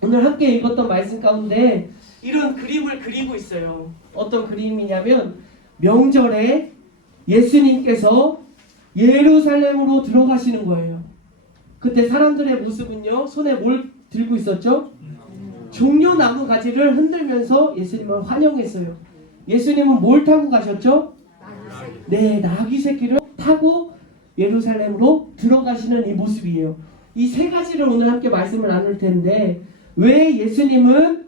오늘 함께 읽었던 말씀 가운데 이런 그림을 그리고 있어요. 어떤 그림이냐면 명절에 예수님께서 예루살렘으로 들어가시는 거예요. 그때 사람들의 모습은요, 손에 뭘 들고 있었죠? 종려나무 가지를 흔들면서 예수님을 환영했어요. 예수님은 뭘 타고 가셨죠? 네, 나귀 새끼를 타고 예루살렘으로 들어가시는 이 모습이에요. 이 세 가지를 오늘 함께 말씀을 나눌 텐데, 왜 예수님은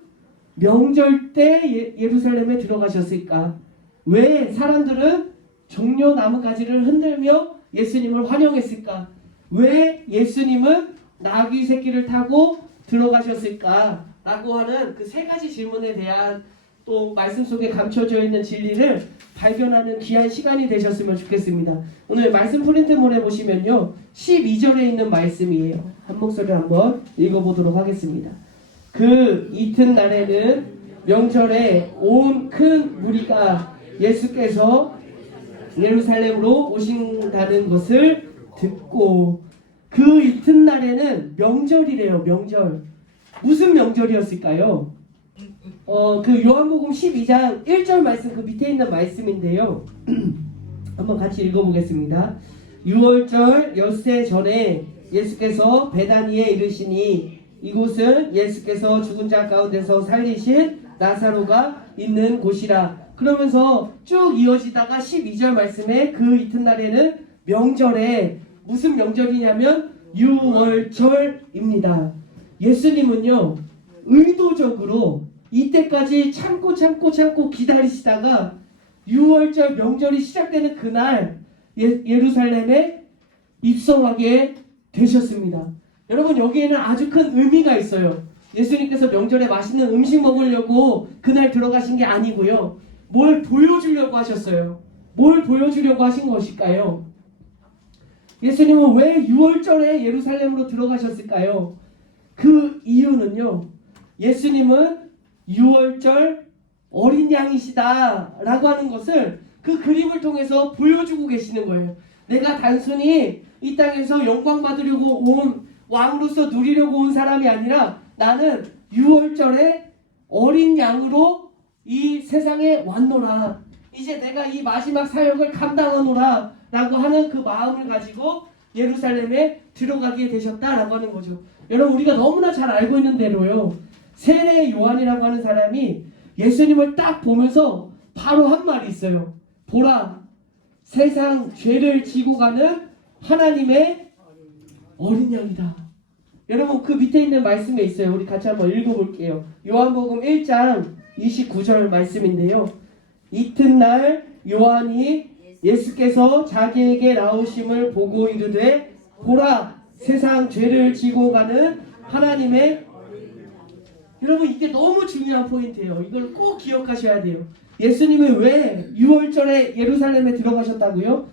명절 때 예루살렘에 들어가셨을까? 왜 사람들은 종려나무 가지를 흔들며 예수님을 환영했을까? 왜 예수님은 나귀 새끼를 타고 들어가셨을까? 라고 하는 그 세 가지 질문에 대한 또 말씀 속에 감춰져 있는 진리를 발견하는 귀한 시간이 되셨으면 좋겠습니다. 오늘 말씀 프린트물에 보시면요, 12절에 있는 말씀이에요. 한 목소리를 한번 읽어보도록 하겠습니다. 그 이튿날에는 명절에 온 큰 무리가 예수께서 예루살렘으로 오신다는 것을 듣고, 그 이튿날에는 명절이래요. 명절. 무슨 명절이었을까요? 그 요한복음 12장 1절 말씀, 그 밑에 있는 말씀인데요. 한번 같이 읽어보겠습니다. 6월절 엿새 전에 예수께서 베다니에 이르시니 이곳은 예수께서 죽은 자 가운데서 살리신 나사로가 있는 곳이라. 그러면서 쭉 이어지다가 12절 말씀에 그 이튿날에는 명절에, 무슨 명절이냐면 6월절입니다. 예수님은요, 의도적으로 이때까지 참고 기다리시다가 6월절 명절이 시작되는 그날 예루살렘에 입성하게 되셨습니다. 여러분, 여기에는 아주 큰 의미가 있어요. 예수님께서 명절에 맛있는 음식 먹으려고 그날 들어가신 게 아니고요, 뭘 보여주려고 하셨어요. 뭘 보여주려고 하신 것일까요? 예수님은 왜 6월절에 예루살렘으로 들어가셨을까요? 그 이유는요, 예수님은 6월절 어린 양이시다 라고 하는 것을 그 그림을 통해서 보여주고 계시는 거예요. 내가 단순히 이 땅에서 영광 받으려고 온, 왕으로서 누리려고 온 사람이 아니라 나는 6월절에 어린 양으로 이 세상에 왔노라. 이제 내가 이 마지막 사역을 감당하노라 라고 하는 그 마음을 가지고 예루살렘에 들어가게 되셨다라고 하는 거죠. 여러분, 우리가 너무나 잘 알고 있는 대로요, 세례 요한이라고 하는 사람이 예수님을 딱 보면서 바로 한 말이 있어요. 보라, 세상 죄를 지고 가는 하나님의 어린 양이다. 여러분, 그 밑에 있는 말씀에 있어요. 우리 같이 한번 읽어볼게요. 요한복음 1장 29절 말씀인데요. 이튿날 요한이 예수께서 자기에게 나오심을 보고 이르되, 보라, 세상 죄를 지고 가는 하나님의. 여러분, 이게 너무 중요한 포인트예요. 이걸 꼭 기억하셔야 돼요. 예수님은 왜 6월절에 예루살렘에 들어가셨다고요?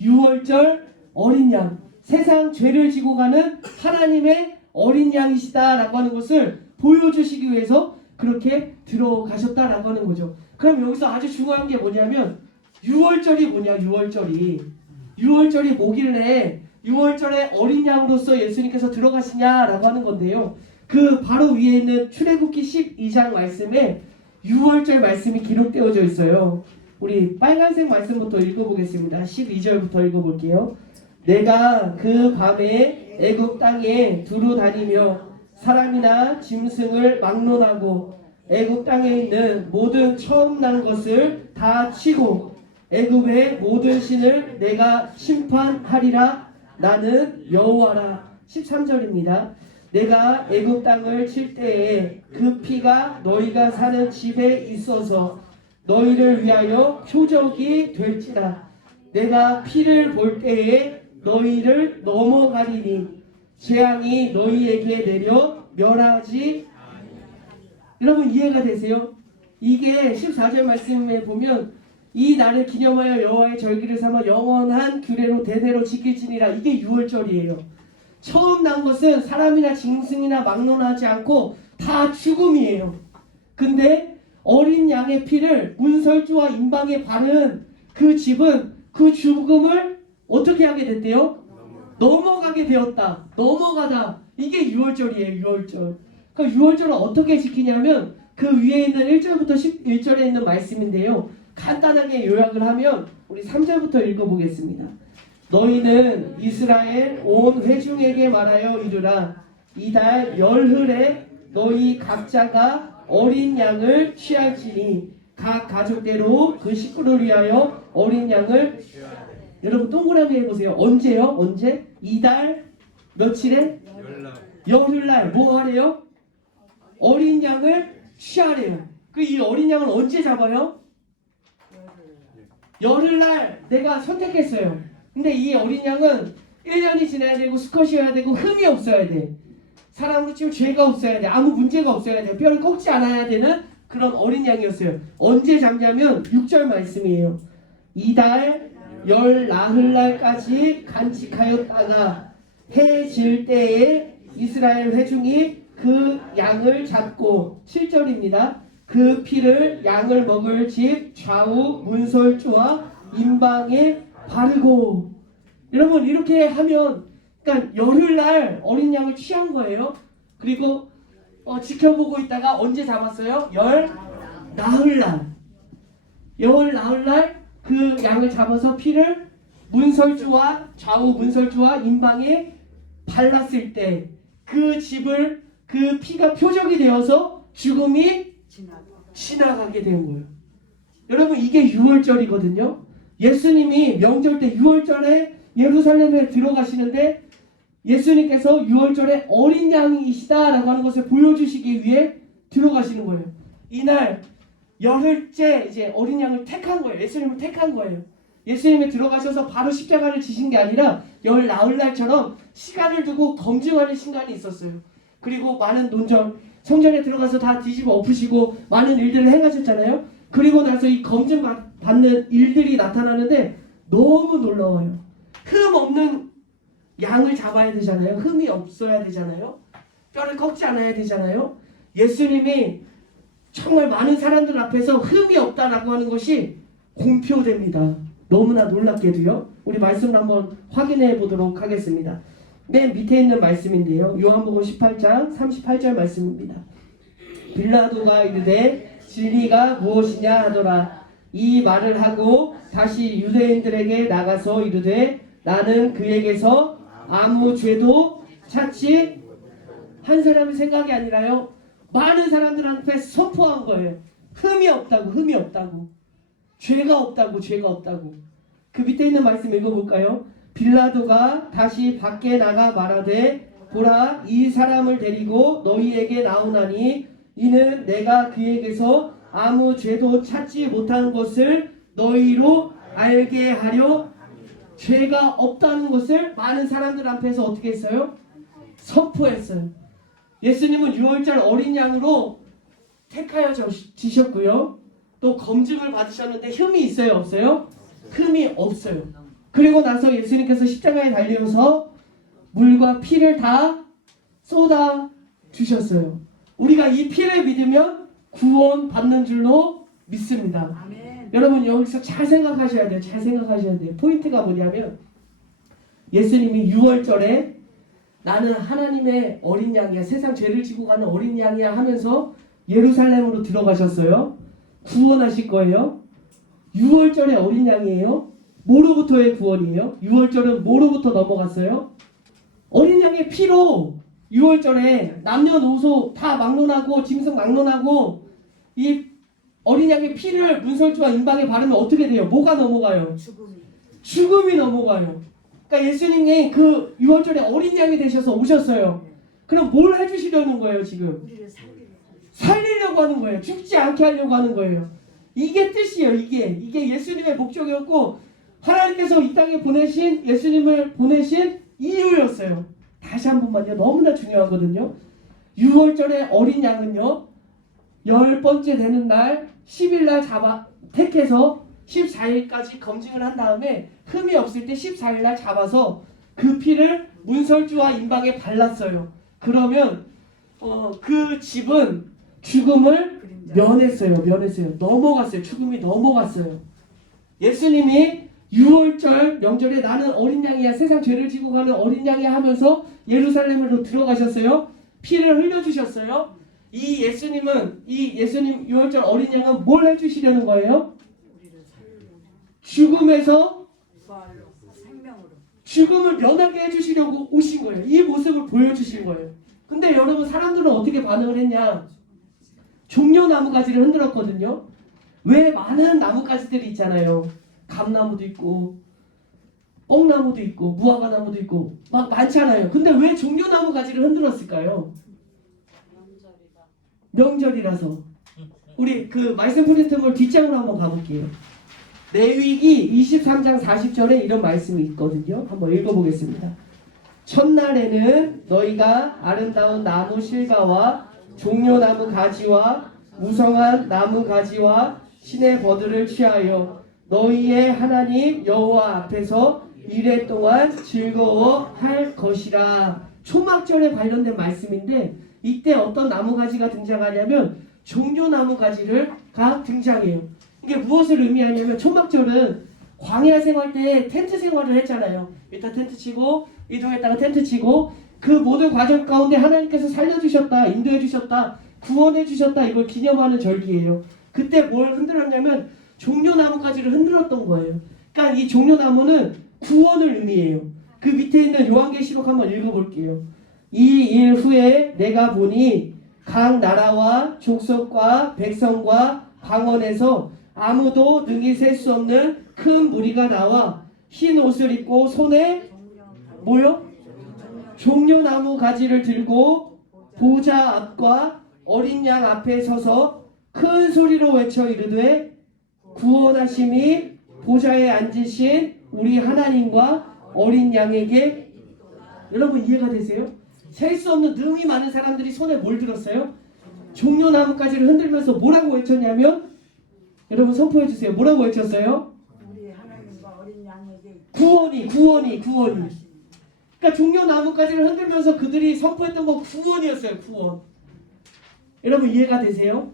6월절 어린 양, 세상 죄를 지고 가는 하나님의 어린 양이시다라고 하는 것을 보여주시기 위해서 그렇게 들어가셨다라고 하는 거죠. 그럼 여기서 아주 중요한 게 뭐냐면, 6월절이 뭐냐, 6월절이 뭐길래 6월절에 어린 양으로서 예수님께서 들어가시냐라고 하는 건데요, 그 바로 위에 있는 출애굽기 12장 말씀에 6월절 말씀이 기록되어져 있어요. 우리 빨간색 말씀부터 읽어보겠습니다. 12절부터 읽어볼게요. 내가 그 밤에 애굽 땅에 두루 다니며 사람이나 짐승을 막론하고 애굽 땅에 있는 모든 처음 난 것을 다 치고 애굽의 모든 신을 내가 심판하리라. 나는 여호와라. 13절입니다. 내가 애굽 땅을 칠 때에 그 피가 너희가 사는 집에 있어서 너희를 위하여 표적이 될지라. 내가 피를 볼 때에 너희를 넘어가리니 재앙이 너희에게 내려 멸하지. 여러분, 이해가 되세요? 이게 14절 말씀에 보면 이 날을 기념하여 여호와의 절기를 삼아 영원한 규례로 대대로 지킬지니라. 이게 6월절이에요. 처음 난 것은 사람이나 짐승이나 막론하지 않고 다 죽음이에요. 근데 어린 양의 피를 문설주와 임방에 바른 그 집은 그 죽음을 어떻게 하게 됐대요? 넘어가게 되었다. 넘어가다. 이게 6월절이에요. 6월절. 그 유월절을 어떻게 지키냐면 그 위에 있는 1절부터 11절에 있는 말씀인데요. 간단하게 요약을 하면 우리 3절부터 읽어보겠습니다. 너희는 이스라엘 온 회중에게 말하여 이르라. 이달 열흘에 너희 각자가 어린 양을 취할지니 각 가족대로 그 식구를 위하여 어린 양을 여러분 동그라미 해보세요. 언제요? 언제? 이달 며칠에? 열흘날 뭐 하래요? 어린 양을 취하래요. 그 이 어린 양을 언제 잡아요? 열흘날 내가 선택했어요. 근데 이 어린 양은 1년이 지나야 되고 수컷이어야 되고 흠이 없어야 돼. 사람으로 치면 죄가 없어야 돼. 아무 문제가 없어야 돼. 뼈를 꺾지 않아야 되는 그런 어린 양이었어요. 언제 잡냐면 6절 말씀이에요. 이달 열 나흘날까지 간직하였다가 해 질 때에 이스라엘 회중이 그 양을 잡고 7절입니다. 그 피를 양을 먹을 집 좌우 문설주와 임방에 바르고. 여러분 이렇게 하면 그러니까 열흘날 어린 양을 취한 거예요. 그리고 지켜보고 있다가 언제 잡았어요? 열 나흘날 그 양을 잡아서 피를 문설주와 좌우 문설주와 임방에 발랐을 때 그 집을 그 피가 표적이 되어서 죽음이 지나가게 된 거예요. 여러분 이게 유월절이거든요. 예수님이 명절 때 유월절에 예루살렘에 들어가시는데 예수님께서 유월절에 어린 양이시다라고 하는 것을 보여주시기 위해 들어가시는 거예요. 이날 열흘째 이제 어린 양을 택한 거예요. 예수님을 택한 거예요. 예수님이 들어가셔서 바로 십자가를 지신 게 아니라 열 나흘날처럼 시간을 두고 검증하는 시간이 있었어요. 그리고 많은 논전, 성전에 들어가서 다 뒤집어 엎으시고 많은 일들을 행하셨잖아요. 그리고 나서 이 검증받는 일들이 나타나는데 너무 놀라워요. 흠 없는 양을 잡아야 되잖아요. 흠이 없어야 되잖아요. 뼈를 꺾지 않아야 되잖아요. 예수님이 정말 많은 사람들 앞에서 흠이 없다라고 하는 것이 공표됩니다. 너무나 놀랍게도요. 우리 말씀을 한번 확인해 보도록 하겠습니다. 맨 밑에 있는 말씀인데요. 요한복음 18장 38절 말씀입니다. 빌라도가 이르되 진리가 무엇이냐 하더라. 이 말을 하고 다시 유대인들에게 나가서 이르되 나는 그에게서 아무 죄도 찾지 한 사람의 생각이 아니라요. 많은 사람들한테 선포한 거예요. 흠이 없다고. 죄가 없다고. 그 밑에 있는 말씀 읽어볼까요? 빌라도가 다시 밖에 나가 말하되 보라 이 사람을 데리고 너희에게 나오나니 이는 내가 그에게서 아무 죄도 찾지 못한 것을 너희로 알게 하려 죄가 없다는 것을 많은 사람들 앞에서 어떻게 했어요? 선포했어요. 예수님은 유월절 어린 양으로 택하여 지셨고요. 또 검증을 받으셨는데 흠이 있어요? 없어요? 흠이 없어요. 그리고 나서 예수님께서 십자가에 달려서 물과 피를 다 쏟아 주셨어요. 우리가 이 피를 믿으면 구원 받는 줄로 믿습니다. 아멘. 여러분 여기서 잘 생각하셔야 돼요. 포인트가 뭐냐면 예수님이 유월절에 나는 하나님의 어린 양이야. 세상 죄를 지고 가는 어린 양이야 하면서 예루살렘으로 들어가셨어요. 구원하실 거예요. 유월절에 어린 양이에요. 뭐로부터의 구원이에요? 유월절은 뭐로부터 넘어갔어요? 어린 양의 피로 유월절에 남녀노소 다 막론하고 짐승 막론하고 이 어린 양의 피를 문설주와 임방에 바르면 어떻게 돼요? 뭐가 넘어가요? 죽음이 넘어가요. 그러니까 예수님이 그 유월절에 어린 양이 되셔서 오셨어요. 그럼 뭘 해주시려는 거예요 지금? 살리려고 하는 거예요. 죽지 않게 하려고 하는 거예요. 이게 뜻이에요. 이게 예수님의 목적이었고 하나님께서 이 땅에 예수님을 보내신 이유였어요. 다시 한 번만요. 너무나 중요하거든요. 유월절에 어린 양은요. 10번째 되는 날 10일날 택해서 14일까지 검증을 한 다음에 흠이 없을 때 14일날 잡아서 그 피를 문설주와 임방에 발랐어요. 그러면 그 집은 죽음을 면했어요. 넘어갔어요. 죽음이 넘어갔어요. 예수님이 6월절 명절에 나는 어린 양이야. 세상 죄를 지고 가는 어린 양이야 하면서 예루살렘으로 들어가셨어요. 피를 흘려주셨어요. 이 예수님 유월절 어린 양은 뭘 해주시려는 거예요? 죽음에서 죽음을 면하게 해주시려고 오신 거예요. 이 모습을 보여주신 거예요. 근데 여러분, 사람들은 어떻게 반응을 했냐? 종려나무 가지를 흔들었거든요. 왜? 많은 나뭇가지들이 있잖아요. 감나무도 있고 뽕나무도 있고 무화과나무도 있고 막 많잖아요. 근데 왜 종려나무 가지를 흔들었을까요? 명절이라서. 우리 그 말씀 프린트물 뒷장으로 한번 가볼게요. 레위기 23장 40절에 이런 말씀이 있거든요. 한번 읽어보겠습니다. 첫날에는 너희가 아름다운 나무 실과와 종려나무 가지와 무성한 나무 가지와 신의 버들을 취하여 너희의 하나님 여호와 앞에서 이래 동안 즐거워할 것이라. 초막절에 관련된 말씀인데, 이때 어떤 나무 가지가 등장하냐면 종려나무 가지가 등장해요. 이게 무엇을 의미하냐면, 초막절은 광야 생활 때 텐트 생활을 했잖아요. 일단 텐트 치고 이동했다가 텐트 치고, 그 모든 과정 가운데 하나님께서 살려주셨다, 인도해주셨다, 구원해주셨다, 이걸 기념하는 절기예요. 그때 뭘 흔들었냐면 종려나무 가지를 흔들었던 거예요. 그러니까 이 종려나무는 구원을 의미해요. 그 밑에 있는 요한계시록 한번 읽어볼게요. 이 일 후에 내가 보니 각 나라와 족속과 백성과 방언에서 아무도 능히 셀 수 없는 큰 무리가 나와 흰 옷을 입고 손에 뭐요? 종려나무 가지를 들고 보좌 앞과 어린 양 앞에 서서 큰 소리로 외쳐 이르되 구원하심이 보좌에 앉으신 우리 하나님과 어린 양에게. 여러분, 이해가 되세요? 셀 수 없는 능이 많은 사람들이 손에 뭘 들었어요? 종려나무가지를 흔들면서 뭐라고 외쳤냐면, 여러분 선포해 주세요. 뭐라고 외쳤어요? 우리 하나님과 어린 양에게 구원이. 그러니까 종려나무가지를 흔들면서 그들이 선포했던 건 구원이었어요. 구원. 여러분, 이해가 되세요?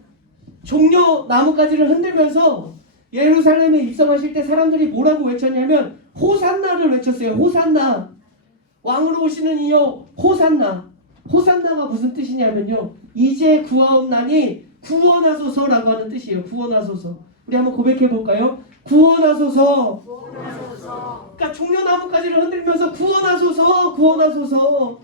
종려나무가지를 흔들면서 예루살렘에 입성하실 때 사람들이 뭐라고 외쳤냐면 호산나를 외쳤어요. 호산나. 왕으로 오시는 이여 호산나. 호산나가 무슨 뜻이냐면요, 이제 구하옵나니 구원하소서라고 하는 뜻이에요. 구원하소서. 우리 한번 고백해 볼까요? 구원하소서. 그러니까 종려나무가지를 흔들면서 구원하소서, 구원하소서.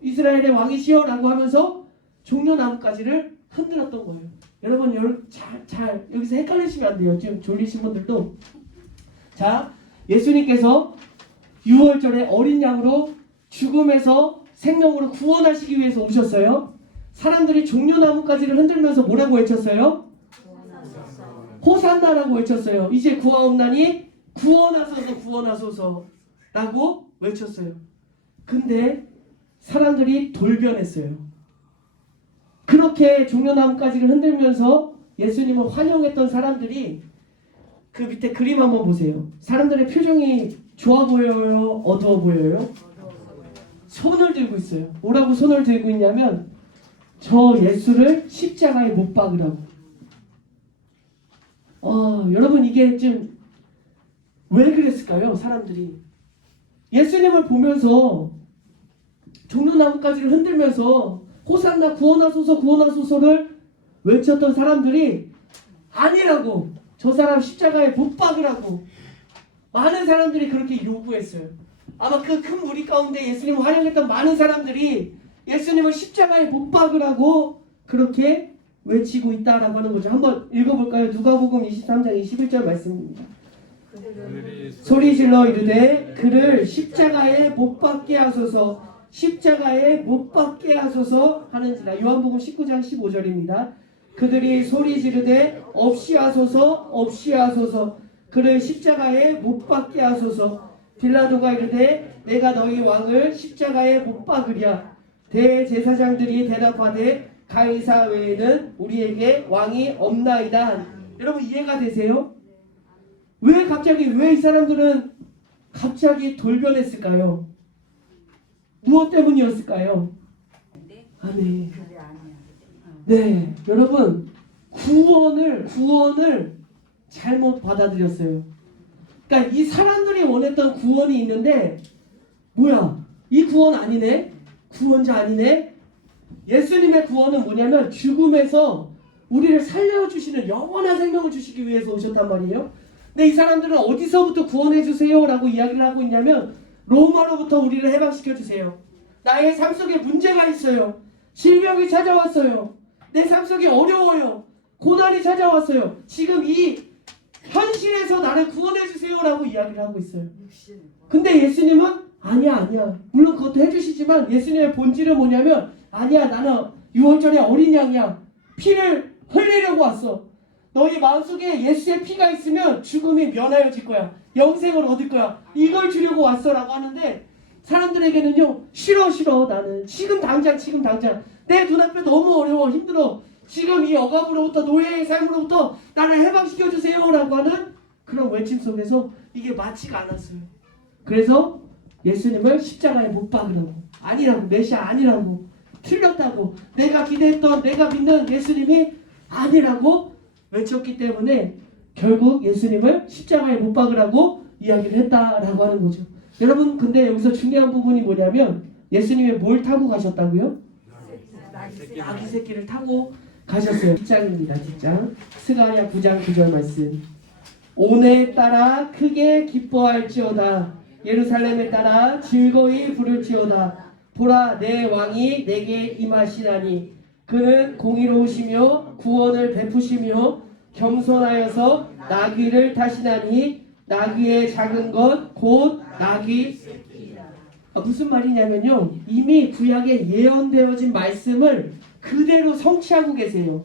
이스라엘의 왕이시여라고 하면서 종려나무가지를 흔들었던 거예요. 여러분, 잘 여기서 헷갈리시면 안 돼요. 지금 졸리신 분들도. 자, 예수님께서 6월절에 어린 양으로 죽음에서 생명으로 구원하시기 위해서 오셨어요. 사람들이 종려나무가지를 흔들면서 뭐라고 외쳤어요? 호산나라고 외쳤어요. 이제 구하옵나니 구원하소서, 구원하소서라고 외쳤어요. 근데 사람들이 돌변했어요. 그렇게 종려나무가지를 흔들면서 예수님을 환영했던 사람들이, 그 밑에 그림 한번 보세요. 사람들의 표정이 좋아 보여요? 어두워 보여요? 손을 들고 있어요. 뭐라고 손을 들고 있냐면 저 예수를 십자가에 못 박으라고. 여러분, 이게 좀 왜 그랬을까요? 사람들이 예수님을 보면서 종려나무가지를 흔들면서 호산나, 구원하소서, 구원하소서를 외쳤던 사람들이 아니라고, 저 사람 십자가에 못 박으라고 많은 사람들이 그렇게 요구했어요. 아마 그 큰 무리 가운데 예수님을 환영했던 많은 사람들이 예수님을 십자가에 못 박으라고 그렇게 외치고 있다라고 하는 거죠. 한번 읽어볼까요? 누가복음 23장 21절 말씀입니다. 소리질러 이르되 그를 십자가에 못 박게 하소서, 십자가에 못 박게 하소서 하는지라. 요한복음 19장 15절입니다. 그들이 소리 지르되 없이 하소서, 없이 하소서, 그를 십자가에 못 박게 하소서. 빌라도가 이르되 내가 너희 왕을 십자가에 못 박으랴. 대제사장들이 대답하되 가이사 외에는 우리에게 왕이 없나이다. 여러분, 이해가 되세요? 왜 이 사람들은 갑자기 돌변했을까요? 무엇 때문이었을까요? 네, 여러분, 구원을 잘못 받아들였어요. 그러니까 이 사람들이 원했던 구원이 있는데, 뭐야, 이 구원 아니네? 구원자 아니네? 예수님의 구원은 뭐냐면 죽음에서 우리를 살려주시는 영원한 생명을 주시기 위해서 오셨단 말이에요. 근데 이 사람들은 어디서부터 구원해주세요 라고 이야기를 하고 있냐면 로마로부터 우리를 해방시켜주세요. 나의 삶 속에 문제가 있어요. 질병이 찾아왔어요. 내 삶 속에 어려워요. 고난이 찾아왔어요. 지금 이 현실에서 나를 구원해주세요 라고 이야기를 하고 있어요. 근데 예수님은 아니야. 물론 그것도 해주시지만 예수님의 본질은 뭐냐면 아니야, 나는 6월절에 어린 양이야. 피를 흘리려고 왔어. 너희 마음속에 예수의 피가 있으면 죽음이 면하여질 거야. 영생을 얻을 거야. 이걸 주려고 왔어 라고 하는데 사람들에게는요, 싫어 나는 지금 당장 내 눈앞에 너무 어려워 힘들어. 지금 이 억압으로부터 노예의 삶으로부터 나를 해방시켜주세요 라고 하는 그런 외침 속에서 이게 맞지가 않았어요. 그래서 예수님을 십자가에 못 박으라고, 아니라고, 메시아 아니라고, 틀렸다고, 내가 기대했던 내가 믿는 예수님이 아니라고 외쳤기 때문에 결국 예수님을 십자가에 못 박으라고 이야기를 했다라고 하는 거죠. 여러분, 근데 여기서 중요한 부분이 뭐냐면 예수님이 뭘 타고 가셨다고요? 아기 새끼를 타고 가셨어요. 뒷장입니다. 뒷장. 스가랴 9장 9절 말씀. 온에 따라 크게 기뻐할지어다. 예루살렘에 따라 즐거이 부를지어다. 보라, 내 왕이 내게 임하시나니 그는 공의로우시며 구원을 베푸시며 겸손하여서 나귀를 타시나니 나귀의 작은 것 곧 나귀. 무슨 말이냐면요, 이미 구약에 예언되어진 말씀을 그대로 성취하고 계세요.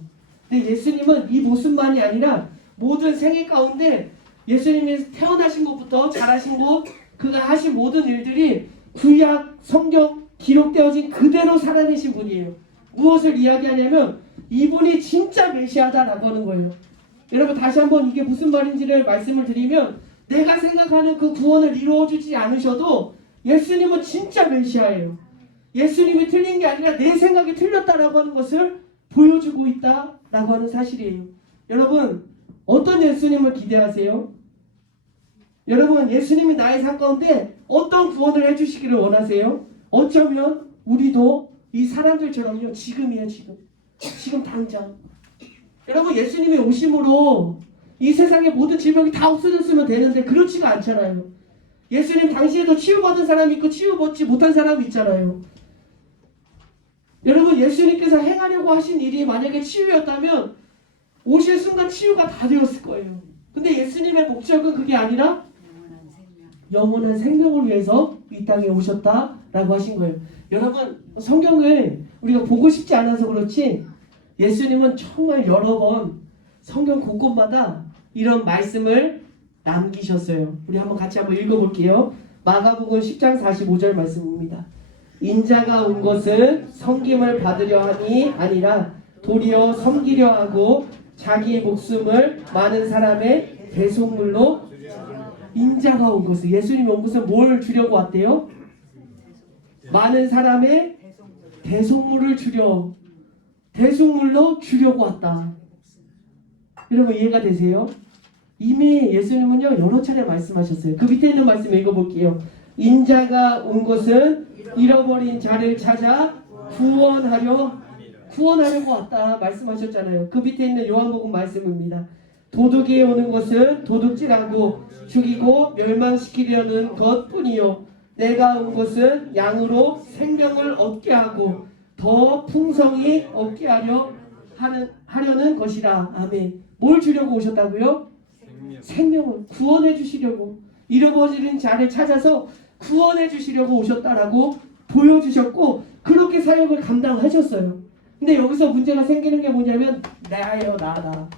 근데 예수님은 이 모습만이 아니라 모든 생애 가운데 예수님이 태어나신 것부터 자라신 것, 그가 하신 모든 일들이 구약 성경 기록되어진 그대로 살아내신 분이에요. 무엇을 이야기하냐면 이분이 진짜 메시아다라고 하는 거예요. 여러분, 다시 한번 이게 무슨 말인지를 말씀을 드리면, 내가 생각하는 그 구원을 이루어주지 않으셔도 예수님은 진짜 메시아예요. 예수님이 틀린 게 아니라 내 생각이 틀렸다라고 하는 것을 보여주고 있다라고 하는 사실이에요. 여러분, 어떤 예수님을 기대하세요? 여러분, 예수님이 나의 삶 가운데 어떤 구원을 해주시기를 원하세요? 어쩌면 우리도 이 사람들처럼요, 지금이에요. 지금 당장. 여러분, 예수님의 오심으로 이 세상의 모든 질병이 다 없어졌으면 되는데 그렇지가 않잖아요. 예수님 당시에도 치유받은 사람이 있고 치유받지 못한 사람이 있잖아요. 여러분, 예수님께서 행하려고 하신 일이 만약에 치유였다면 오실 순간 치유가 다 되었을 거예요. 근데 예수님의 목적은 그게 아니라 영원한 생명을 위해서 이 땅에 오셨다라고 하신 거예요. 여러분, 성경을 우리가 보고 싶지 않아서 그렇지 예수님은 정말 여러 번 성경 곳곳마다 이런 말씀을 남기셨어요. 우리 같이 한번 읽어볼게요. 마가복음 10장 45절 말씀입니다. 인자가 온 것은 섬김을 받으려 함이 아니라 도리어 섬기려 하고 자기의 목숨을 많은 사람의 대속물로. 인자가 온 것은, 예수님이 온 것은 뭘 주려고 왔대요? 많은 사람의 대속물을 대속물로 주려고 왔다. 여러분, 이해가 되세요? 이미 예수님은요, 여러 차례 말씀하셨어요. 그 밑에 있는 말씀 읽어볼게요. 인자가 온 것은 잃어버린 자를 찾아 구원하려고 왔다 말씀하셨잖아요. 그 밑에 있는 요한복음 말씀입니다. 도둑이 오는 것은 도둑질하고 죽이고 멸망시키려는 것뿐이요, 내가 온 것은 양으로 생명을 얻게 하고 더 풍성히 얻게 하려는 것이라. 아멘. 뭘 주려고 오셨다고요? 생명을 구원해 주시려고, 잃어버린 자를 찾아서 구원해 주시려고 오셨다라고 보여주셨고, 그렇게 사역을 감당하셨어요. 근데 여기서 문제가 생기는 게 뭐냐면 나예요. 나.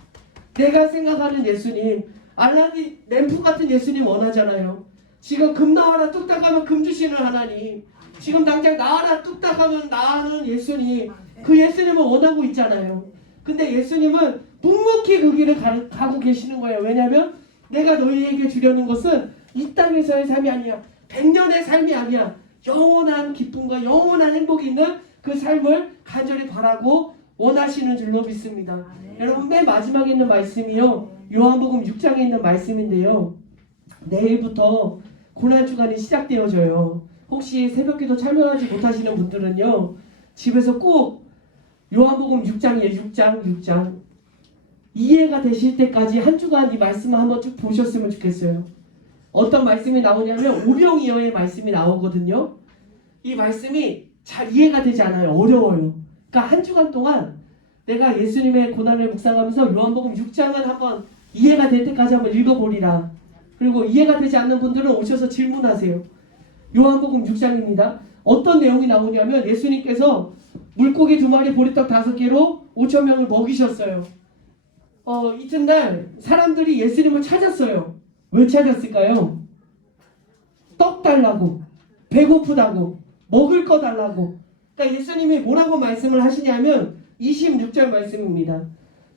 내가 생각하는 예수님, 알라딘 램프 같은 예수님 원하잖아요. 지금 금 나와라 뚝딱 하면 금 주시는 하나님, 지금 당장 나와라 뚝딱 하면 나는 예수님, 그 예수님을 원하고 있잖아요. 근데 예수님은 묵묵히 그 길을 가고 계시는 거예요. 왜냐하면 내가 너희에게 주려는 것은 이 땅에서의 삶이 아니야, 100년의 삶이 아니야, 영원한 기쁨과 영원한 행복이 있는 그 삶을 간절히 바라고 원하시는 줄로 믿습니다. 여러분, 맨 마지막에 있는 말씀이요, 요한복음 6장에 있는 말씀인데요, 내일부터 고난주간이 시작되어져요. 혹시 새벽기도 참여하지 못하시는 분들은요, 집에서 꼭 요한복음 6장이에요. 6장 이해가 되실 때까지 한 주간 이 말씀을 한번 쭉 보셨으면 좋겠어요. 어떤 말씀이 나오냐면 오병이어의 말씀이 나오거든요. 이 말씀이 잘 이해가 되지 않아요. 어려워요. 그러니까 한 주간 동안 내가 예수님의 고난을 묵상하면서 요한복음 6장을 한번 이해가 될 때까지 한번 읽어보리라. 그리고 이해가 되지 않는 분들은 오셔서 질문하세요. 요한복음 6장입니다. 어떤 내용이 나오냐면 예수님께서 물고기 2마리 보리떡 5개로 5,000명을 먹이셨어요. 이튿날 사람들이 예수님을 찾았어요. 왜 찾았을까요? 떡 달라고, 배고프다고, 먹을 거 달라고. 그러니까 예수님이 뭐라고 말씀을 하시냐면 26절 말씀입니다.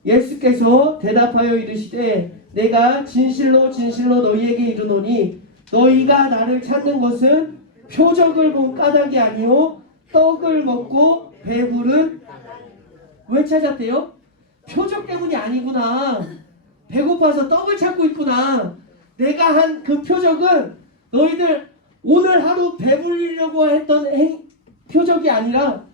예수께서 대답하여 이르시되 내가 진실로 진실로 너희에게 이르노니 너희가 나를 찾는 것은 표적을 본 까닭이 아니요 떡을 먹고 배부른. 왜 찾았대요? 표적 때문이 아니구나. 배고파서 떡을 찾고 있구나. 내가 한 그 표적은 너희들 오늘 하루 배불리려고 했던 표적이 아니라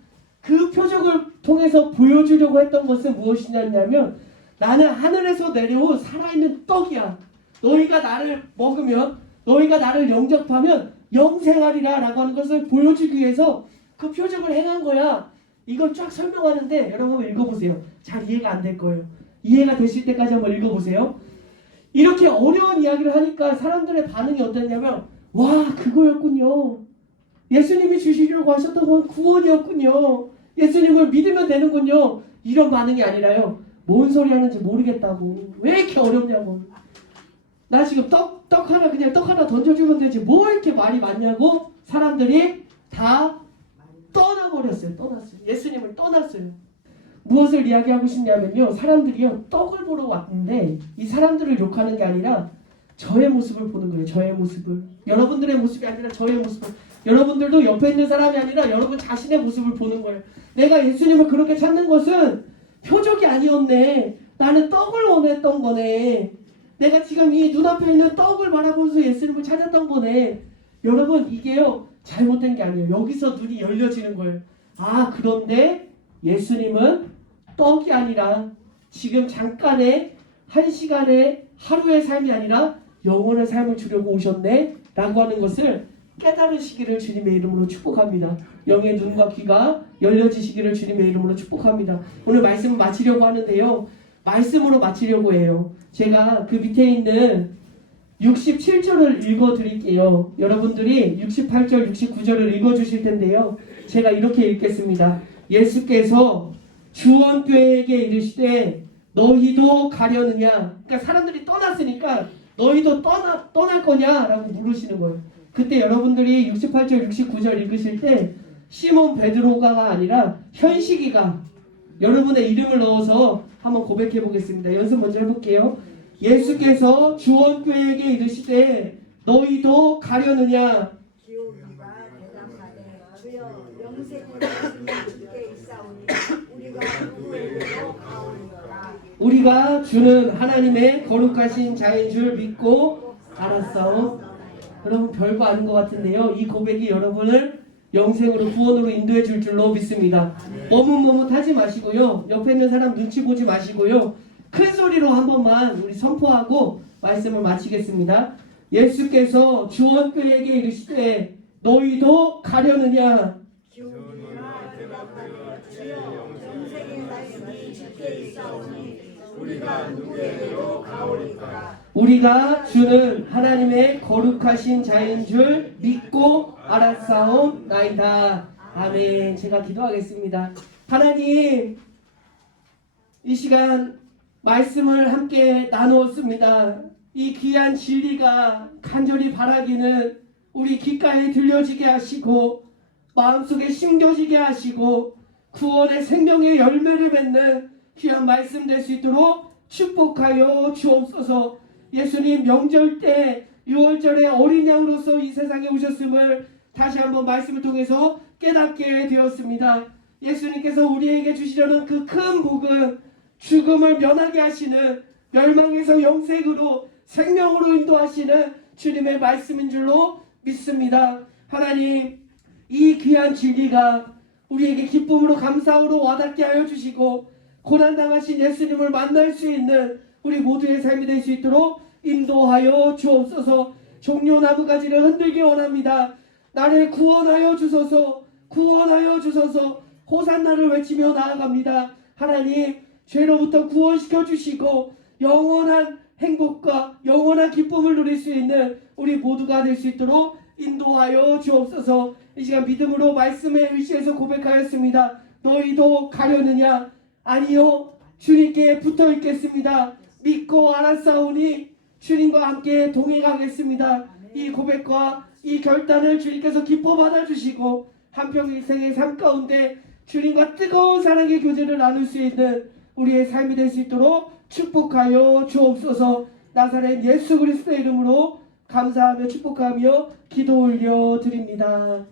그 표적을 통해서 보여주려고 했던 것은 무엇이냐면 나는 하늘에서 내려온 살아있는 떡이야. 너희가 나를 먹으면, 너희가 나를 영접하면 영생하리라 라고 하는 것을 보여주기 위해서 그 표적을 행한 거야. 이걸 쫙 설명하는데 여러분 한번 읽어보세요. 잘 이해가 안 될 거예요. 이해가 되실 때까지 한번 읽어보세요. 이렇게 어려운 이야기를 하니까 사람들의 반응이 어땠냐면 와, 그거였군요. 예수님이 주시려고 하셨던 건 구원이었군요. 예수님을 믿으면 되는군요. 이런 반응이 아니라요. 뭔 소리 하는지 모르겠다고. 왜 이렇게 어렵냐고. 나 지금 떡 하나, 그냥 떡 하나 던져주면 되지 뭐 이렇게 말이 많냐고 사람들이 다 떠나버렸어요. 떠났어요. 예수님을 떠났어요. 무엇을 이야기하고 싶냐면요, 사람들이요 떡을 보러 왔는데 이 사람들을 욕하는 게 아니라 저의 모습을 보는 거예요. 저의 모습을. 여러분들의 모습이 아니라 저의 모습을. 여러분들도 옆에 있는 사람이 아니라 여러분 자신의 모습을 보는 거예요. 내가 예수님을 그렇게 찾는 것은 표적이 아니었네. 나는 떡을 원했던 거네. 내가 지금 이 눈앞에 있는 떡을 바라보면서 예수님을 찾았던 거네. 여러분, 이게요 잘못된 게 아니에요. 여기서 눈이 열려지는 거예요. 아, 그런데 예수님은 떡이 아니라 지금 잠깐의 한 시간의 하루의 삶이 아니라 영원의 삶을 주려고 오셨네 라고 하는 것을 깨달으시기를 주님의 이름으로 축복합니다. 영의 눈과 귀가 열려지시기를 주님의 이름으로 축복합니다. 오늘 말씀을 마치려고 하는데요, 말씀으로 마치려고 해요. 제가 그 밑에 있는 67절을 읽어드릴게요. 여러분들이 68절, 69절을 읽어주실 텐데요, 제가 이렇게 읽겠습니다. 예수께서 주원교회에게 이르시되 너희도 가려느냐. 그러니까 사람들이 떠났으니까 너희도 떠날 거냐 라고 물으시는 거예요. 그때 여러분들이 68절 69절 읽으실 때 시몬 베드로가 아니라 현식이가 여러분의 이름을 넣어서 한번 고백해 보겠습니다. 연습 먼저 해볼게요. 예수께서 주원교회에게 이르시되 너희도 가려느냐. 기호기가 대답하되 주여 영생을 주께 있사오니 우리가 누구에게로 가오리까. 우리가 주는 하나님의 거룩하신 자인 줄 믿고 알았사오. 여러분 별거 아닌 것 같은데요, 이 고백이 여러분을 영생으로 구원으로 인도해 줄 줄로 믿습니다. 머뭇머뭇하지 마시고요, 옆에 있는 사람 눈치 보지 마시고요, 큰 소리로 한 번만 우리 선포하고 말씀을 마치겠습니다. 예수께서 주원교회에게 이르시되 너희도 가려느냐. 기호기가 대답하되 주여 영생의 말씀이 주께 있사오니 우리가 누구에게로 가오리까. 우리가 주는 하나님의 거룩하신 자인 줄 믿고 알았사옵나이다. 아멘. 제가 기도하겠습니다. 하나님, 이 시간 말씀을 함께 나누었습니다. 이 귀한 진리가 간절히 바라기는 우리 귓가에 들려지게 하시고 마음속에 심겨지게 하시고 구원의 생명의 열매를 맺는 귀한 말씀 될 수 있도록 축복하여 주옵소서. 예수님 명절 때 6월절에 어린 양으로서 이 세상에 오셨음을 다시 한번 말씀을 통해서 깨닫게 되었습니다. 예수님께서 우리에게 주시려는 그 큰 복은 죽음을 면하게 하시는, 멸망에서 영생으로 생명으로 인도하시는 주님의 말씀인 줄로 믿습니다. 하나님, 이 귀한 진리가 우리에게 기쁨으로 감사로 와닿게 하여 주시고 고난당하신 예수님을 만날 수 있는 우리 모두의 삶이 될 수 있도록 인도하여 주옵소서. 종려 나무가지를 흔들기 원합니다. 나를 구원하여 주소서. 구원하여 주소서. 호산나를 외치며 나아갑니다. 하나님, 죄로부터 구원시켜 주시고 영원한 행복과 영원한 기쁨을 누릴 수 있는 우리 모두가 될 수 있도록 인도하여 주옵소서. 이 시간 믿음으로 말씀에 의지해서 고백하였습니다. 너희도 가려느냐? 아니요, 주님께 붙어 있겠습니다. 믿고 알았사오니 주님과 함께 동행하겠습니다. 이 고백과 이 결단을 주님께서 기뻐 받아주시고 한평생의 삶 가운데 주님과 뜨거운 사랑의 교제를 나눌 수 있는 우리의 삶이 될 수 있도록 축복하여 주옵소서. 나사렛 예수 그리스도의 이름으로 감사하며 축복하며 기도 올려 드립니다.